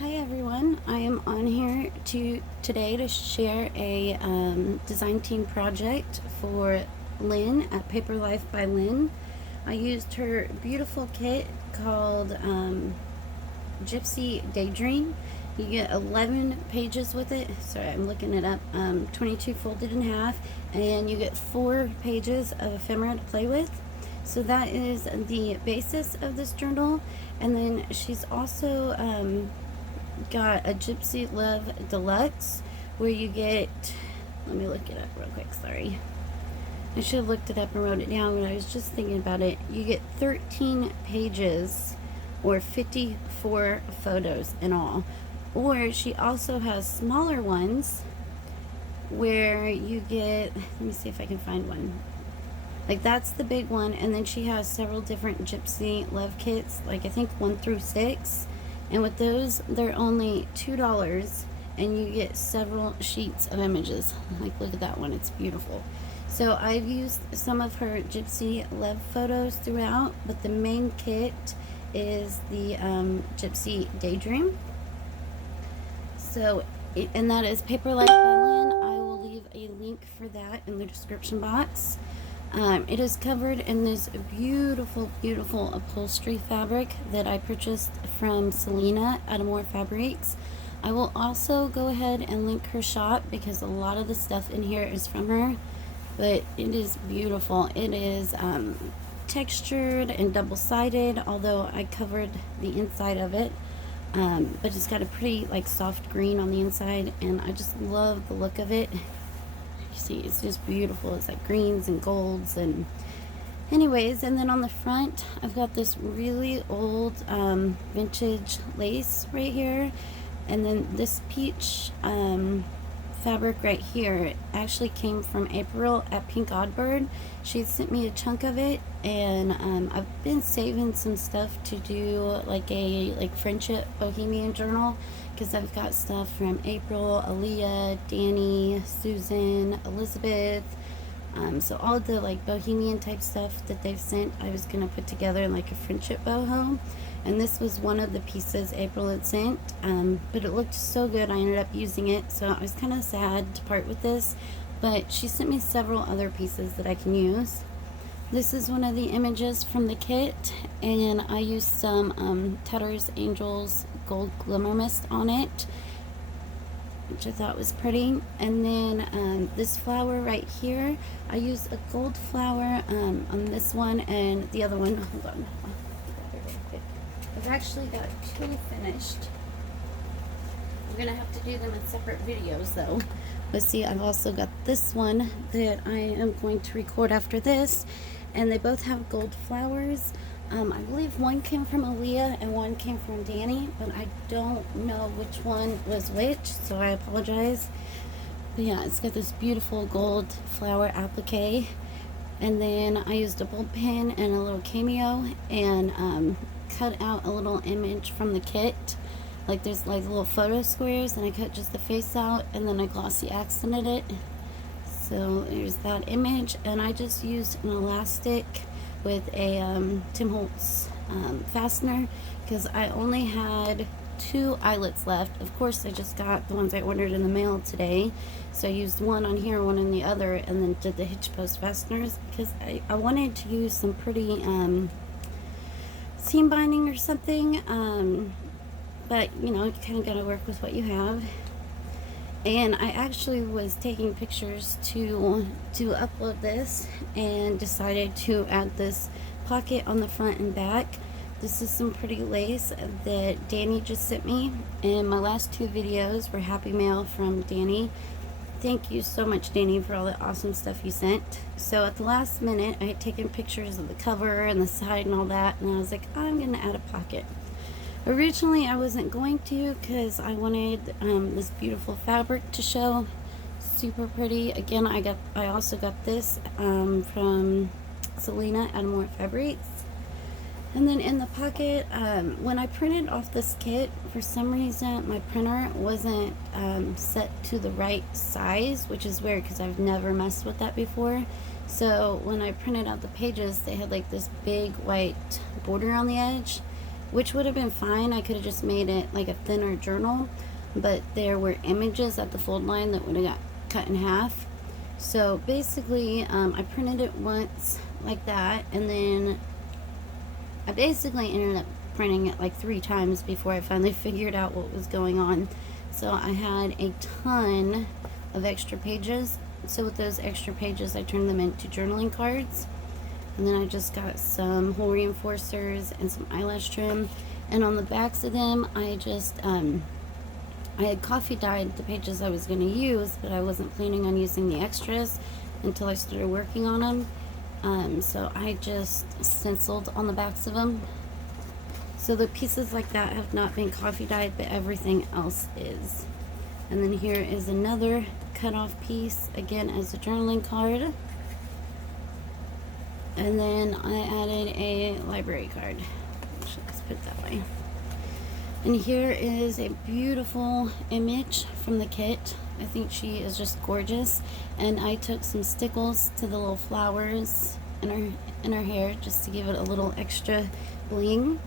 Hi everyone, I am on here today to share a design team project for Lynn at Paper Life by Lynn. I used her beautiful kit called Gypsy Daydream. You get 11 pages with it. Sorry, I'm looking it up. 22 folded in half, and you get 4 pages of ephemera to play with. So that is the basis of this journal. And then she's also got a Gypsy Love Deluxe where you get, let me look it up real quick, sorry. I should have looked it up and wrote it down when I was just thinking about it. You get 13 pages or 54 photos in all. Or she also has smaller ones where you get, let me see if I can find one. Like that's the big one, and then she has several different Gypsy Love kits, like I think 1 through 6. And with those, they're only $2, and you get several sheets of images. Like, look at that one, it's beautiful. So I've used some of her Gypsy Love photos throughout, but the main kit is the Gypsy Daydream. So, and that is Paper Life by Lynn. I will leave a link for that in the description box. It is covered in this beautiful, beautiful upholstery fabric that I purchased from Selena at Amore Fabrics. I will also go ahead and link her shop because a lot of the stuff in here is from her, but it is beautiful. It is textured and double-sided, although I covered the inside of it, but it's got a pretty like soft green on the inside, and I just love the look of it. See, it's just beautiful. It's like greens and golds, and anyways, and then on the front I've got this really old vintage lace right here, and then this peach fabric right here actually came from April at Pink Oddbird. She sent me a chunk of it, and I've been saving some stuff to do like a friendship bohemian journal, because I've got stuff from April, Aaliyah, Danny, Susan, Elizabeth, so all of the like bohemian type stuff that they've sent, I was gonna put together in like a friendship boho, and this was one of the pieces April had sent, but it looked so good I ended up using it, so I was kind of sad to part with this, but she sent me several other pieces that I can use. This is one of the images from the kit, and I used some Tedder's Angels Gold Glimmer Mist on it, which I thought was pretty. And then this flower right here, I used a gold flower on this one, and the other one, hold on, I've actually got 2 finished. I'm gonna have to do them in separate videos though. But see, I've also got this one that I am going to record after this, and they both have gold flowers. I believe one came from Aaliyah and one came from Danny, but I don't know which one was which, so I apologize. But yeah, it's got this beautiful gold flower applique, and then I used a bulb pen and a little cameo, and cut out a little image from the kit. Like there's like little photo squares, and I cut just the face out, and then I glossy accented it. So there's that image, and I just used an elastic with a Tim Holtz fastener, because I only had 2 eyelets left. Of course, I just got the ones I ordered in the mail today, so I used one on here, one on the other, and then did the hitch post fasteners because I wanted to use some pretty seam binding or something, but you know, you kind of got to work with what you have. And I actually was taking pictures to upload this, and decided to add this pocket on the front and back. This is some pretty lace that Danny just sent me, and my last 2 videos were Happy Mail from Danny. Thank you so much, Danny, for all the awesome stuff you sent. So at the last minute, I had taken pictures of the cover and the side and all that, and I was like, I'm gonna add a pocket. Originally I wasn't going to, because I wanted this beautiful fabric to show. Super pretty. Again, I also got this from Selena at Amore Fabrics. And then in the pocket, when I printed off this kit, for some reason my printer wasn't set to the right size, which is weird because I've never messed with that before. So when I printed out the pages, they had like this big white border on the edge, which would have been fine. I could have just made it like a thinner journal, but there were images at the fold line that would have got cut in half. So basically, I printed it once like that, and then I basically ended up printing it like 3 times before I finally figured out what was going on. So I had a ton of extra pages. So with those extra pages, I turned them into journaling cards. And then I just got some hole reinforcers and some eyelash trim. And on the backs of them, I had coffee dyed the pages I was going to use, but I wasn't planning on using the extras until I started working on them. So I just stenciled on the backs of them. So the pieces like that have not been coffee dyed, but everything else is. And then here is another cut off piece, again as a journaling card. And then I added a library card. Let's put it that way. And here is a beautiful image from the kit. I think she is just gorgeous. And I took some stickles to the little flowers in her hair just to give it a little extra bling.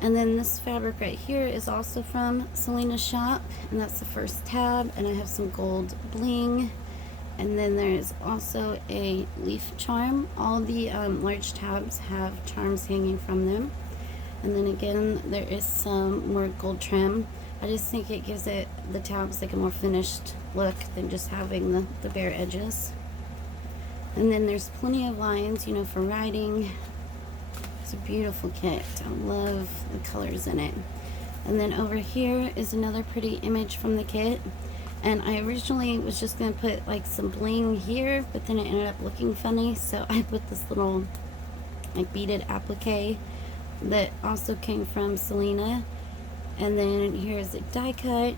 And then this fabric right here is also from Selena's shop, and that's the first tab, and I have some gold bling. And then there's also a leaf charm. All the large tabs have charms hanging from them. And then again, there is some more gold trim. I just think it gives the tabs like a more finished look than just having the bare edges. And then there's plenty of lines, you know, for writing. It's a beautiful kit. I love the colors in it. And then over here is another pretty image from the kit. And I originally was just going to put like some bling here, but then it ended up looking funny. So I put this little like beaded applique that also came from Selena. And then here's a die cut.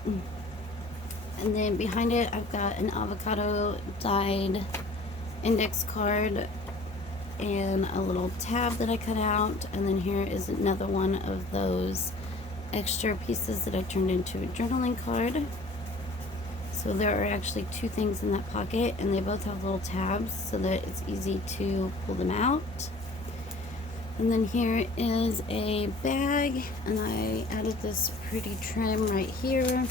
And then behind it I've got an avocado dyed index card and a little tab that I cut out. And then here is another one of those extra pieces that I turned into a journaling card. So there are actually 2 things in that pocket, and they both have little tabs so that it's easy to pull them out. And then here is a bag, and I added this pretty trim right here.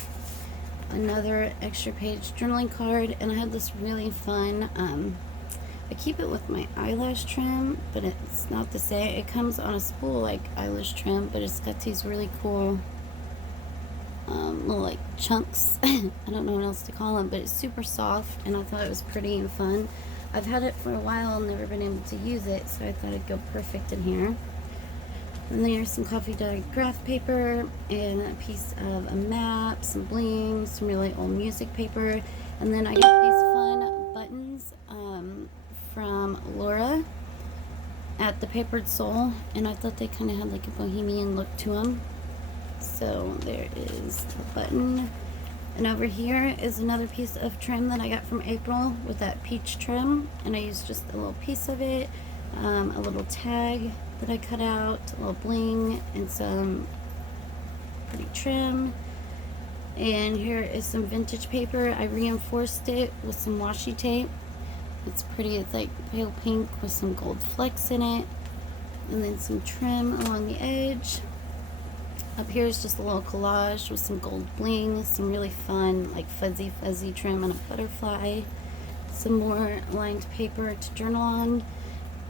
Another extra page journaling card, and I had this really fun I keep it with my eyelash trim, but it's not the same. It comes on a spool like eyelash trim, but it's got these really cool little like chunks. I don't know what else to call them, but it's super soft, and I thought it was pretty and fun. I've had it for a while and never been able to use it, so I thought it'd go perfect in here. And there's some coffee dyed graph paper and a piece of a map, some bling, some really old music paper, and then I got these fun buttons from Laura at the Papered Soul, and I thought they kind of had like a bohemian look to them. So there is the button. And over here is another piece of trim that I got from April with that peach trim, and I used just a little piece of it, a little tag that I cut out, a little bling, and some pretty trim. And here is some vintage paper. I reinforced it with some washi tape. It's pretty. It's like pale pink with some gold flecks in it, and then some trim along the edge. Up here is just a little collage with some gold bling, some really fun like fuzzy trim and a butterfly, some more lined paper to journal on,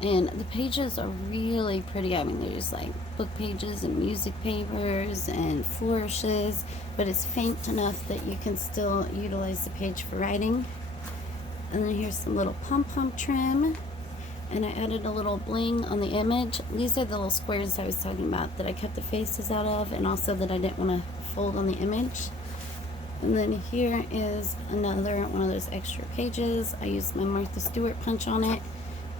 and the pages are really pretty. I mean, there's like book pages and music papers and flourishes, but it's faint enough that you can still utilize the page for writing. And then here's some little pom-pom trim, and I added a little bling on the image. These are the little squares I was talking about that I kept the faces out of, and also that I didn't want to fold on the image. And then here is another one of those extra pages. I used my Martha Stewart punch on it,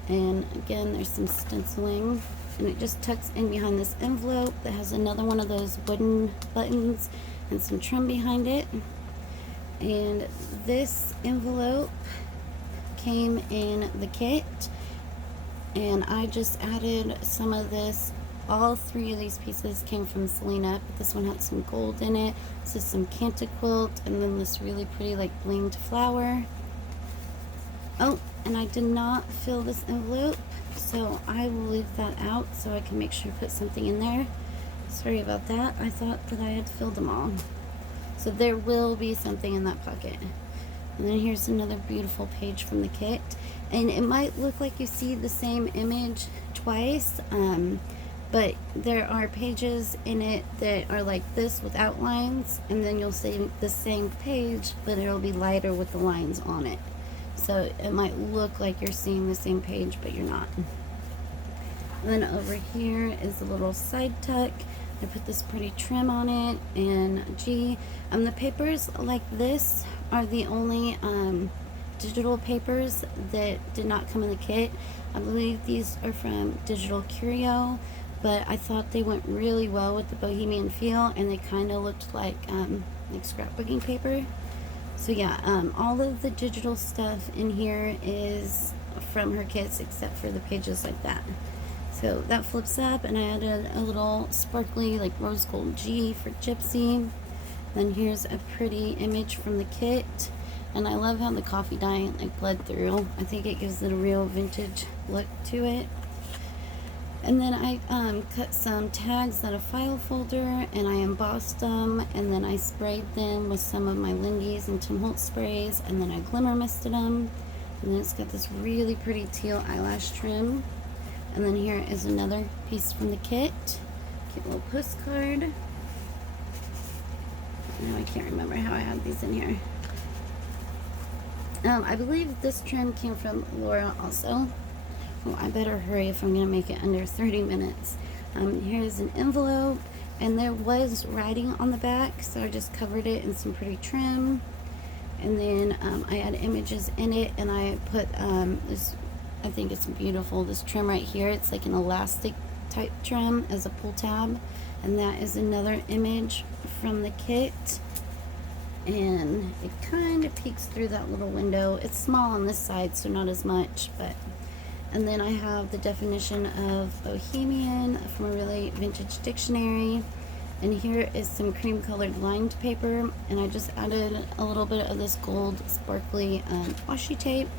and again there's some stenciling, and it just tucks in behind this envelope that has another one of those wooden buttons and some trim behind it. And this envelope came in the kit, and I just added some of this. All 3 of these pieces came from Selena, but this one had some gold in it. This is some Kanta quilt, and then this really pretty like blinged flower. Oh, and I did not fill this envelope, so I will leave that out so I can make sure to put something in there. Sorry about that. I thought that I had filled them all. So there will be something in that pocket. And then here's another beautiful page from the kit. And it might look like you see the same image twice, but there are pages in it that are like this with outlines, and then you'll see the same page, but it'll be lighter with the lines on it. So it might look like you're seeing the same page, but you're not. And then over here is a little side tuck. I put this pretty trim on it, and the papers like this are the only digital papers that did not come in the kit. I believe these are from Digital Curio, but I thought they went really well with the bohemian feel, and they kind of looked like scrapbooking paper. So yeah, all of the digital stuff in here is from her kits except for the pages like that. So that flips up, and I added a little sparkly like rose gold G for Gypsy. Then here's a pretty image from the kit, and I love how the coffee dye like bled through. I think it gives it a real vintage look to it. And then I cut some tags out of file folder, and I embossed them, and then I sprayed them with some of my Lindy's and Tim Holtz sprays, and then I glimmer misted them. And then it's got this really pretty teal eyelash trim. And then here is another piece from the kit. Cute little postcard. Now I can't remember how I had these in here. I believe this trim came from Laura also. Oh, I better hurry if I'm going to make it under 30 minutes. Here's an envelope, and there was writing on the back, so I just covered it in some pretty trim. And then I had images in it, and I put this, I think it's beautiful, this trim right here. It's like an elastic type trim as a pull tab, and that is another image from the kit. And it kind of peeks through that little window. It's small on this side, so not as much, but... And then I have the definition of bohemian from a really vintage dictionary. And here is some cream colored lined paper, and I just added a little bit of this gold sparkly washi tape.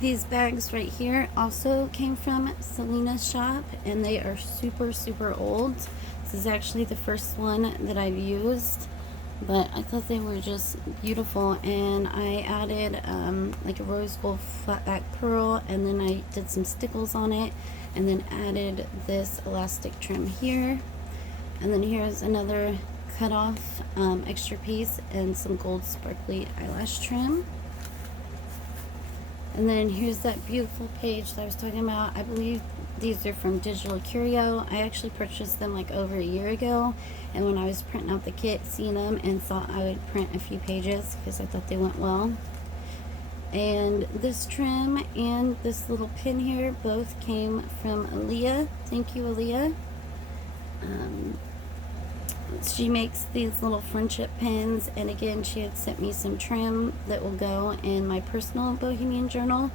These bags right here also came from Selena's shop, and they are super old. This is actually the first one that I've used, but I thought they were just beautiful. And I added like a rose gold flat back pearl, and then I did some stickles on it, and then added this elastic trim here. And then here's another cut off extra piece and some gold sparkly eyelash trim. And then here's that beautiful page that I was talking about. I believe these are from Digital Curio. I actually purchased them like over a year ago, and when I was printing out the kit, seen them and thought I would print a few pages because I thought they went well. And this trim and this little pin here both came from Aaliyah. Thank you, Aaliyah. She makes these little friendship pins, and again, she had sent me some trim that will go in my personal bohemian journal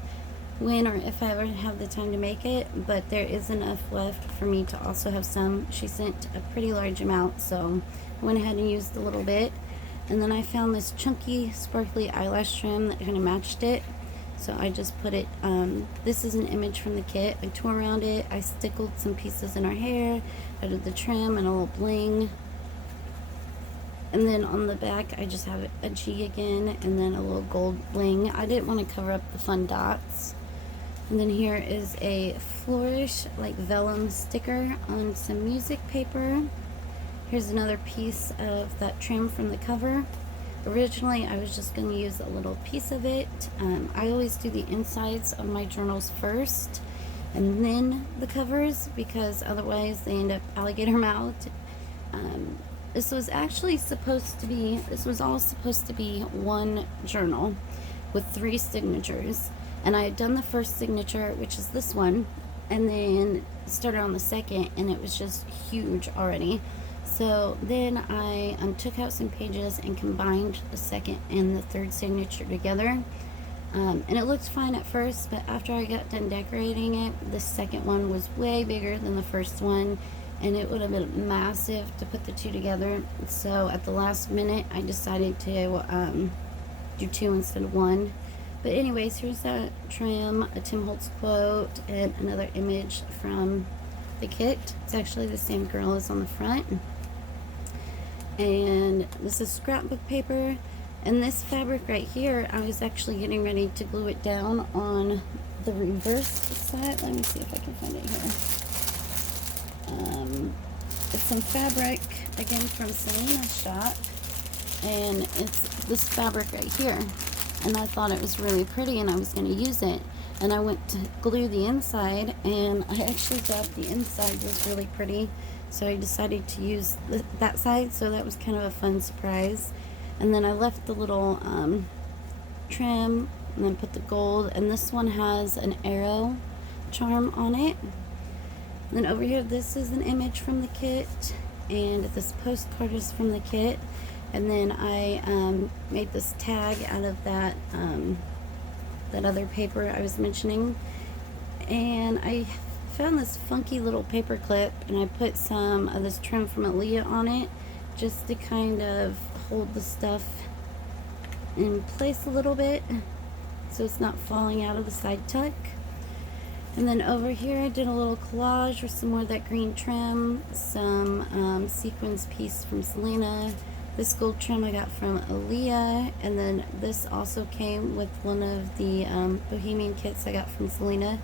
when or if I ever have the time to make it, but there is enough left for me to also have some. She sent a pretty large amount, so I went ahead and used a little bit. And then I found this chunky sparkly eyelash trim that kind of matched it, so I just put it, this is an image from the kit. I tore around it, I stickled some pieces in her hair, added the trim and a little bling. And then on the back, I just have a G again, and then a little gold bling. I didn't want to cover up the fun dots. And then here is a flourish, like vellum sticker on some music paper. Here's another piece of that trim from the cover. Originally, I was just going to use a little piece of it. I always do the insides of my journals first, and then the covers, because otherwise they end up alligator mouthed. This was actually supposed to be, this was all supposed to be one journal with 3 signatures. And I had done the first signature, which is this one, and then started on the second, and it was just huge already. So then I took out some pages and combined the second and the third signature together. And it looked fine at first, but after I got done decorating it, the second one was way bigger than the first one, and it would have been massive to put the 2 together. So at the last minute, I decided to do 2 instead of 1. But anyways, here's that trim, a Tim Holtz quote, and another image from the kit. It's actually the same girl as on the front. And this is scrapbook paper. And this fabric right here, I was actually getting ready to glue it down on the reverse side. Let me see if I can find it here. It's some fabric, again, from Selena's shop. And it's this fabric right here. And I thought it was really pretty and I was going to use it. And I went to glue the inside, and I actually thought the inside was really pretty. So I decided to use that side, so that was kind of a fun surprise. And then I left the little trim and then put the gold. And this one has an arrow charm on it. And then over here, this is an image from the kit. And this postcard is from the kit. And then I made this tag out of that that other paper I was mentioning. And I found this funky little paper clip, and I put some of this trim from Aaliyah on it just to kind of hold the stuff in place a little bit so it's not falling out of the side tuck. And then over here I did a little collage with some more of that green trim, some sequins piece from Selena. This gold trim I got from Aaliyah, and then this also came with one of the bohemian kits I got from Selena,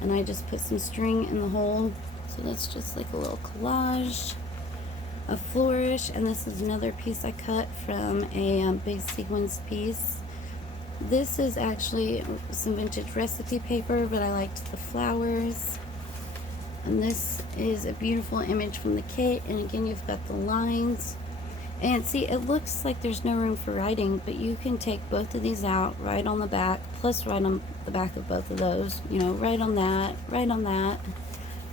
and I just put some string in the hole, so that's just like a little collage, a flourish. And this is another piece I cut from a big sequins piece. This is actually some vintage recipe paper, but I liked the flowers. And this is a beautiful image from the kit, and again you've got the lines. And see, it looks like there's no room for writing, but you can take both of these out, write on the back, plus write on the back of both of those. You know, write on that, write on that,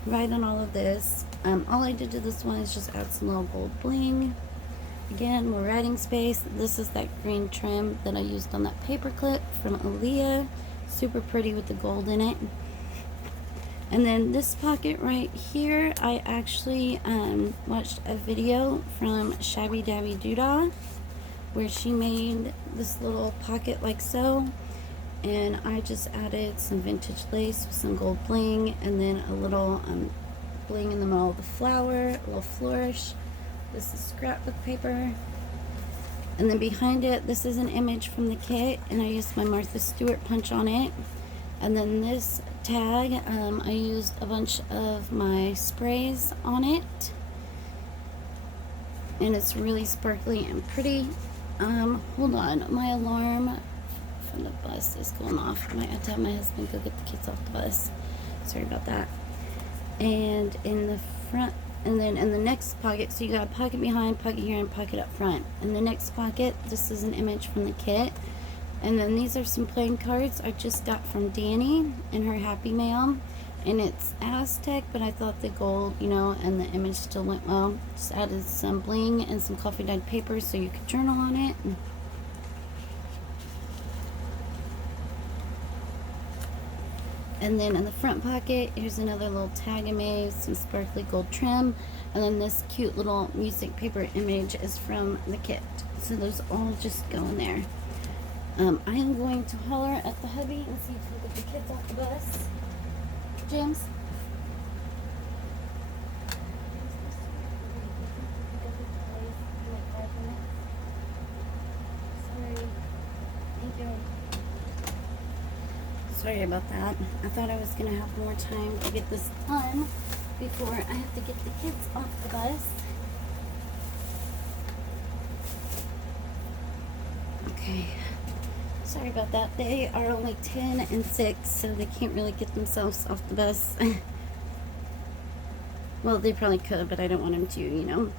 write on all of this. All I did to this one is just add some little gold bling. Again, more writing space. This is that green trim that I used on that paper clip from Aaliyah. Super pretty with the gold in it. And then this pocket right here, I actually watched a video from Shabby Dabby Doodah where she made this little pocket like so, and I just added some vintage lace with some gold bling, and then a little bling in the middle of the flower, a little flourish. This is scrapbook paper. And then behind it, this is an image from the kit, and I used my Martha Stewart punch on it. And then this tag, I used a bunch of my sprays on it, and it's really sparkly and pretty. Hold on, my alarm from the bus is going off. I might have to have my husband go get the kids off the bus. Sorry about that. And in the front, and then in the next pocket, so you got a pocket behind, pocket here, and pocket up front. In the next pocket, this is an image from the kit. And then these are some playing cards I just got from Danny in her Happy Mail. And it's Aztec, but I thought the gold, you know, and the image still went well. Just added some bling and some coffee dyed paper so you could journal on it. And then in the front pocket, here's another little tag I made with some sparkly gold trim. And then this cute little music paper image is from the kit. So those all just go in there. I am going to holler at the hubby and see if we get the kids off the bus. James? Sorry. Thank you. Sorry about that. I thought I was going to have more time to get this done before I have to get the kids off the bus. Okay. Sorry about that. They are only 10 and 6, so they can't really get themselves off the bus. Well, they probably could, but I don't want them to, you know.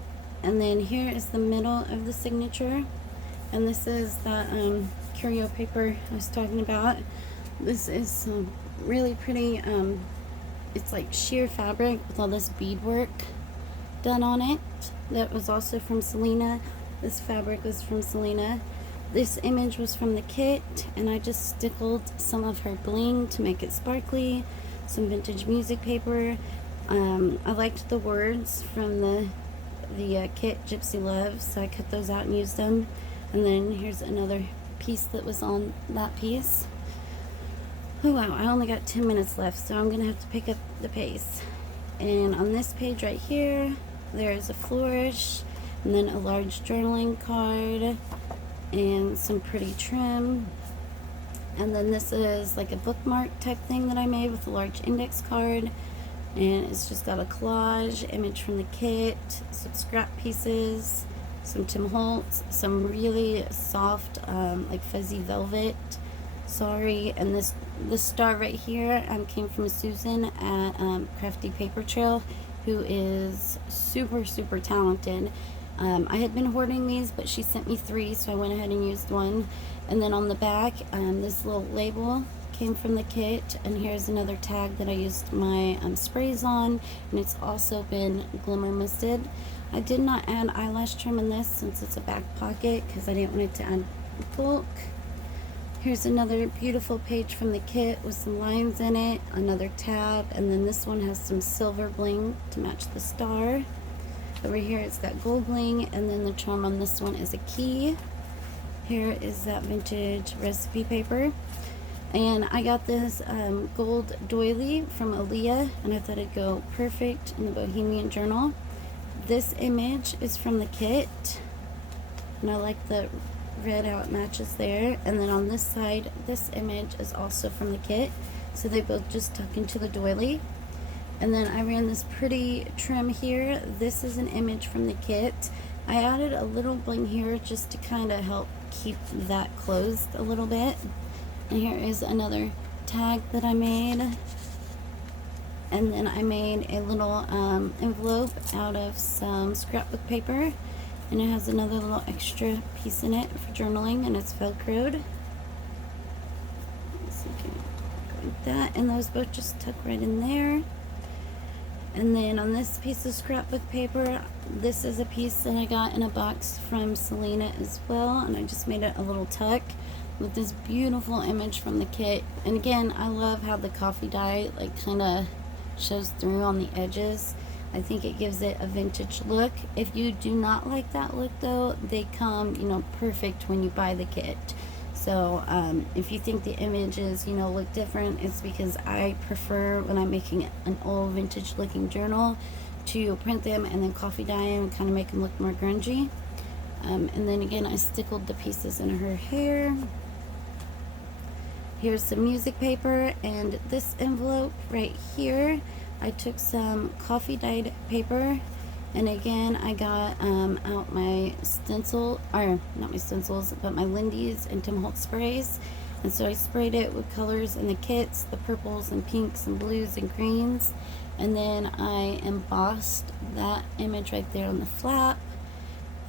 And then here is the middle of the signature. And this is the curio paper I was talking about. This is some really pretty, it's like sheer fabric with all this beadwork done on it. That was also from Selena. This fabric was from Selena. This image was from the kit, and I just stickled some of her bling to make it sparkly. Some vintage music paper. I liked the words from the kit, Gypsy Love, so I cut those out and used them. And then here's another piece that was on that piece. Oh wow, I only got 10 minutes left, so I'm gonna have to pick up the pace. And on this page right here, there's a flourish, and then a large journaling card, and some pretty trim. And then this is like a bookmark type thing that I made with a large index card. And it's just got a collage image from the kit, some scrap pieces, some Tim Holtz, some really soft like fuzzy velvet sorry. And this star right here came from Susan at Crafty Paper Trail, who is super talented. I had been hoarding these, but she sent me 3, so I went ahead and used one. And then on the back, this little label came from the kit, and here's another tag that I used my sprays on, and it's also been glimmer misted. I did not add eyelash trim in this since it's a back pocket because I didn't want it to add bulk. Here's another beautiful page from the kit with some lines in it, another tab, and then this one has some silver bling to match the star. Over here it's got gold bling, and then the charm on this one is a key. Here is that vintage recipe paper. And I got this gold doily from Aaliyah, and I thought it'd go perfect in the Bohemian journal. This image is from the kit, and I like the red how it matches there. And then on this side, this image is also from the kit, so they both just tuck into the doily. And then I ran this pretty trim here. This is an image from the kit. I added a little bling here just to kind of help keep that closed a little bit. And here is another tag that I made. And then I made a little envelope out of some scrapbook paper. And it has another little extra piece in it for journaling, and it's velcroed. So you can go like that. And those both just tuck right in there. And then on this piece of scrapbook paper, this is a piece that I got in a box from Selena as well. And I just made it a little tuck with this beautiful image from the kit. And again, I love how the coffee dye like kind of shows through on the edges. I think it gives it a vintage look. If you do not like that look though, they come, you know, perfect when you buy the kit. So if you think the images, you know, look different, it's because I prefer when I'm making an old vintage looking journal to print them and then coffee dye them and kind of make them look more grungy. And then again, I stickled the pieces in her hair. Here's some music paper, and this envelope right here, I took some coffee dyed paper, and again I got out my stencil, or not my stencils, but my Lindy's and Tim Holtz sprays. And so I sprayed it with colors in the kits, the purples and pinks and blues and greens, and then I embossed that image right there on the flap.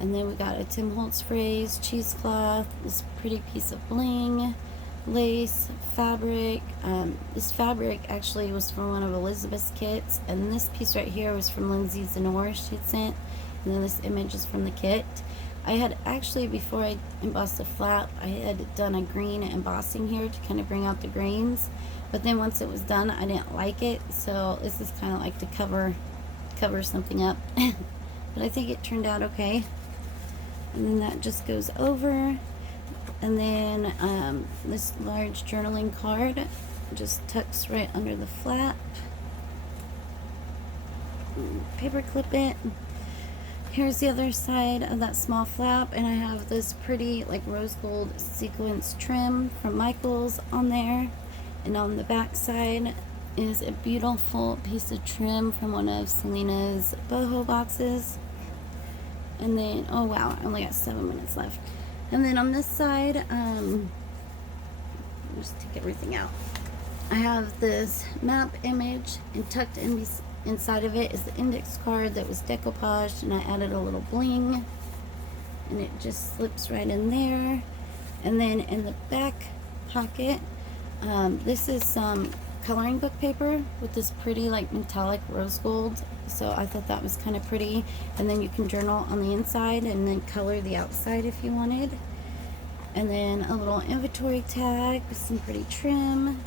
And then we got a Tim Holtz phrase, cheesecloth, this pretty piece of bling, lace, fabric. This fabric actually was from one of Elizabeth's kits, and this piece right here was from Lindsay Zenor she had sent, and then this image is from the kit. I had actually, before I embossed the flap, I had done a green embossing here to kind of bring out the greens, but then once it was done I didn't like it, so this is kind of like to cover something up. But I think it turned out okay. And then that just goes over. And then this large journaling card just tucks right under the flap. Paper clip it. Here's the other side of that small flap, and I have this pretty like rose gold sequence trim from Michaels on there. And on the back side is a beautiful piece of trim from one of Selena's boho boxes. And then, oh wow, I only got 7 minutes left. And then on this side, just take everything out. I have this map image, and tucked in inside of it is the index card that was decoupaged, and I added a little bling, and it just slips right in there. And then in the back pocket, this is some coloring book paper with this pretty like metallic rose gold, so I thought that was kind of pretty. And then you can journal on the inside and then color the outside if you wanted. And then a little inventory tag with some pretty trim.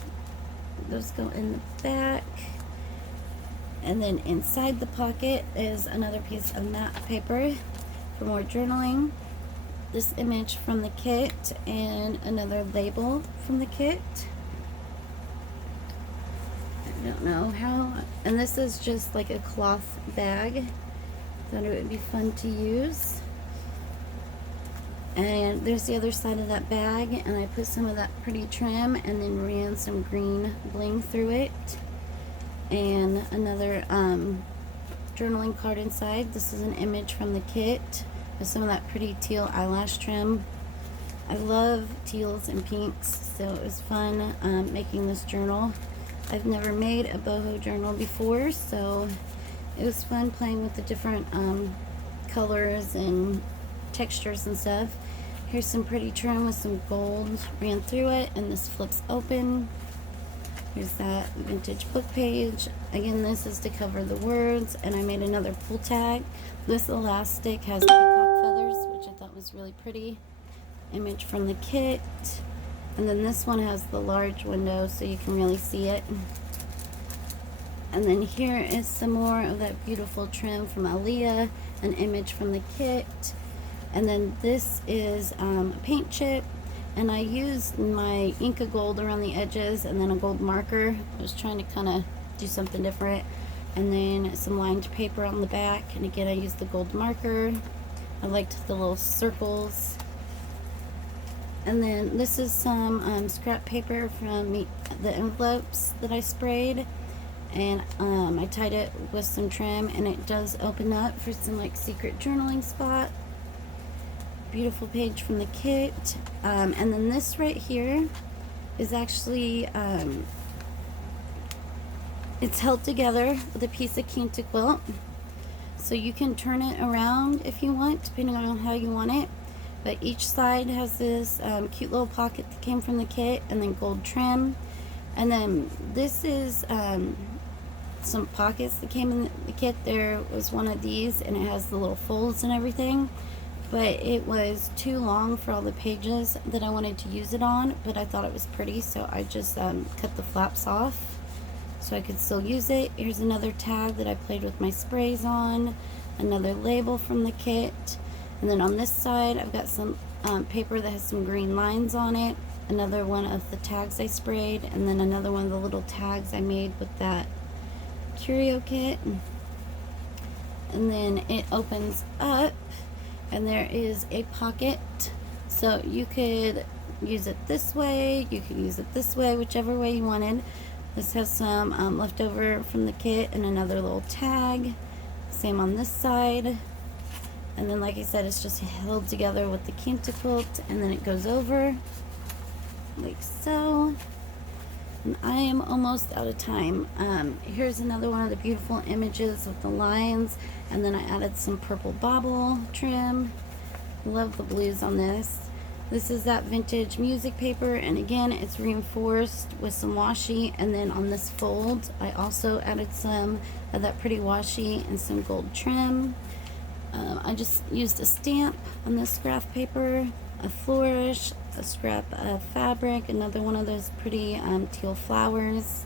Those go in the back. And then inside the pocket is another piece of matte paper for more journaling. This image from the kit and another label from the kit. don't know how. And this is just like a cloth bag. Thought it would be fun to use. And there's the other side of that bag, and I put some of that pretty trim and then ran some green bling through it. And another journaling card inside. This is an image from the kit with some of that pretty teal eyelash trim. I love teals and pinks, so it was fun making this journal. I've never made a boho journal before, so it was fun playing with the different colors and textures and stuff. Here's some pretty trim with some gold ran through it, and this flips open. Here's that vintage book page. Again, this is to cover the words, and I made another pull tag. This elastic has peacock feathers, which I thought was really pretty. Image from the kit. And then this one has the large window so you can really see it. And then here is some more of that beautiful trim from Aaliyah, an image from the kit. And then this is a paint chip, and I used my Inca gold around the edges and then a gold marker. I was trying to kind of do something different. And then some lined paper on the back, and again I used the gold marker. I liked the little circles. And then this is some scrap paper from the envelopes that I sprayed, and I tied it with some trim, and it does open up for some like secret journaling spot. Beautiful page from the kit. And then this right here is actually it's held together with a piece of Quinta quilt, so you can turn it around if you want, depending on how you want it. But each side has this cute little pocket that came from the kit, and then gold trim. And then this is some pockets that came in the kit. There was one of these, and it has the little folds and everything, but it was too long for all the pages that I wanted to use it on, but I thought it was pretty, so I just cut the flaps off so I could still use it. Here's another tag that I played with my sprays on, another label from the kit. And then on this side I've got some paper that has some green lines on it, another one of the tags I sprayed, and then another one of the little tags I made with that curio kit. And then it opens up, and there is a pocket, so you could use it this way, you could use it this way, whichever way you wanted. This has some leftover from the kit and another little tag. Same on this side. And then, like I said, it's just held together with the Quinta quilt, and then it goes over like so. And I am almost out of time. Here's another one of the beautiful images with the lines, and then I added some purple bobble trim. Love the blues on this. This is that vintage music paper, and again it's reinforced with some washi. And then on this fold I also added some of that pretty washi and some gold trim. I just used a stamp on this graph paper, a flourish, a scrap of fabric, another one of those pretty teal flowers,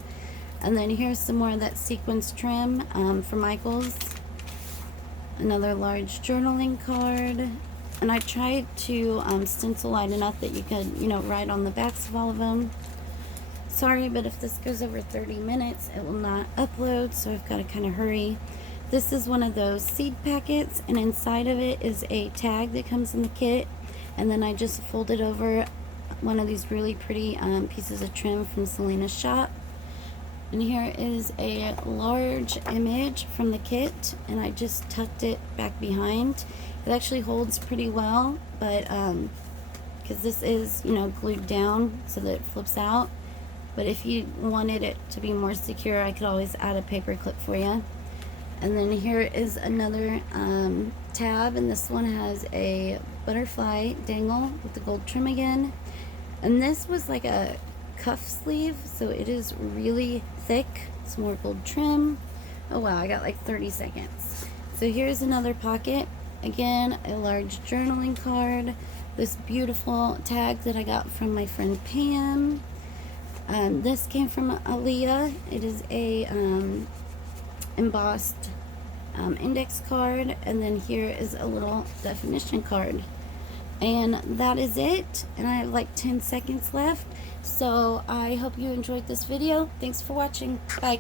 and then here's some more of that sequins trim for Michael's, another large journaling card. And I tried to stencil light enough that you could, you know, write on the backs of all of them. Sorry, but if this goes over 30 minutes, it will not upload, so I've got to kind of hurry. This is one of those seed packets, and inside of it is a tag that comes in the kit, and then I just folded over one of these really pretty pieces of trim from Selena's shop. And here is a large image from the kit, and I just tucked it back behind. It actually holds pretty well, but because this is, you know, glued down so that it flips out. But if you wanted it to be more secure, I could always add a paper clip for you. And then here is another tab, and this one has a butterfly dangle with the gold trim again. And this was like a cuff sleeve, so it is really thick. Some more gold trim. Oh wow, I got like 30 seconds. So here's another pocket. Again, a large journaling card. This beautiful tag that I got from my friend Pam. This came from Aaliyah. It is a embossed index card, and then here is a little definition card. And that is it. And I have like 10 seconds left. So I hope you enjoyed this video. Thanks for watching. Bye.